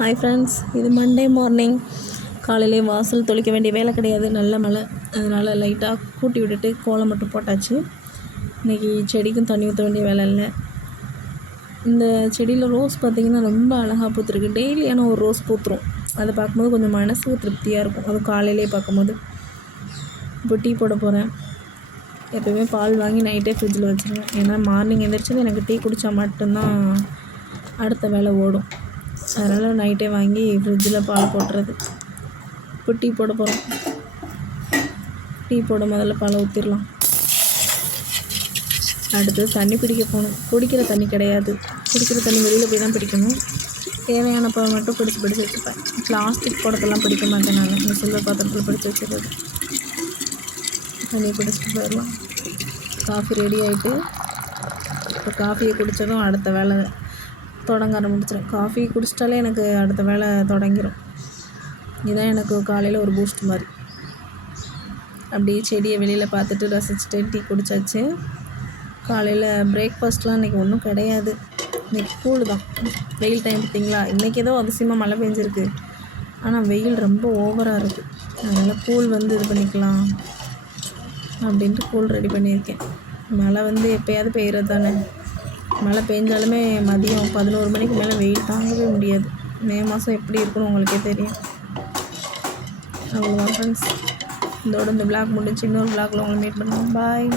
Hi friends, இது Monday morning. காலையிலே வாசல் தொளிக்க வேண்டிய வேலை கிடையாது, நல்ல மழை. அதனால் லைட்டாக கூட்டி விட்டுட்டு கோலம் மட்டும் போட்டாச்சு. இன்றைக்கி செடிக்கும் தண்ணி ஊற்ற வேண்டிய வேலை இல்லை. இந்த செடியில் ரோஸ் பார்த்திங்கன்னா ரொம்ப அழகாக பூத்துருக்கு. டெய்லி ஆனால் ஒரு ரோஸ் பூத்துரும். அதை பார்க்கும்போது கொஞ்சம் மனசுக்கு திருப்தியாக இருக்கும், அதுவும் காலையிலே பார்க்கும்போது. இப்போ டீ போட போகிறேன். எப்போயுமே பால் வாங்கி நைட்டே ஃப்ரிட்ஜில் வச்சுருவேன். ஏன்னா மார்னிங் எழுந்திரிச்சது எனக்கு டீ குடித்தா மட்டும்தான் அடுத்த வேலை ஓடும். அதனால் நைட்டே வாங்கி ஃப்ரிட்ஜில் பால் போட்டுறது. இப்போ டீ போட போகிறோம். டீ போட முதல்ல பாலை ஊற்றிடலாம். அடுத்து தண்ணி பிடிக்க போகணும். குடிக்கிற தண்ணி கிடையாது, குடிக்கிற தண்ணி வெளியில் போய் தான் பிடிக்கணும். தேவையானப்போ மட்டும் பிடிச்சி வச்சுப்பேன். பிளாஸ்டிக் குடத்தெல்லாம் பிடிக்க மாட்டேன். நான் இந்த சில்வர் பாத்திரத்தில் பிடிச்சி வச்சுருது. தண்ணி பிடிச்சிட்டு போயிடலாம். காஃபி ரெடி ஆகிட்டு இப்போ காஃபியை குடித்ததும் அடுத்த வேலை தொடங்க ஆரம்பிச்சிடும். காஃபி குடிச்சிட்டாலே எனக்கு அடுத்த வேலை தொடங்கிடும். இதுதான் எனக்கு காலையில் ஒரு பூஸ்ட் மாதிரி. அப்படியே செடியை வெளியில் பார்த்துட்டு ரசிச்சுட்டு டீ குடித்தாச்சு. காலையில் பிரேக்ஃபாஸ்ட்லாம் இன்றைக்கி ஒன்றும் கிடையாது. இன்றைக்கி கூழ் தான். வெயில் டைம் பார்த்திங்களா, இன்றைக்கி ஏதோ அதிசயமாக மழை பெஞ்சிருக்கு. ஆனால் வெயில் ரொம்ப ஓவராக இருக்குது. அதனால் கூழ் இது பண்ணிக்கலாம் அப்படின்ட்டு கூழ் ரெடி பண்ணியிருக்கேன். மழை எப்போயாவது பெய்கிறது தானே. மழை பெஞ்சாலுமே மதியம் 11 மணிக்கு மேலே வெயில் தாங்கவே முடியாது. மே மாதம் எப்படி இருக்குன்னு உங்களுக்கே தெரியும். அவ்வளோதான் ஃப்ரெண்ட்ஸ், இதோட இந்த விளாக் முடிஞ்சு இன்னொரு விளாகில் உங்களை மீட் பண்ணுவோம். பாய்.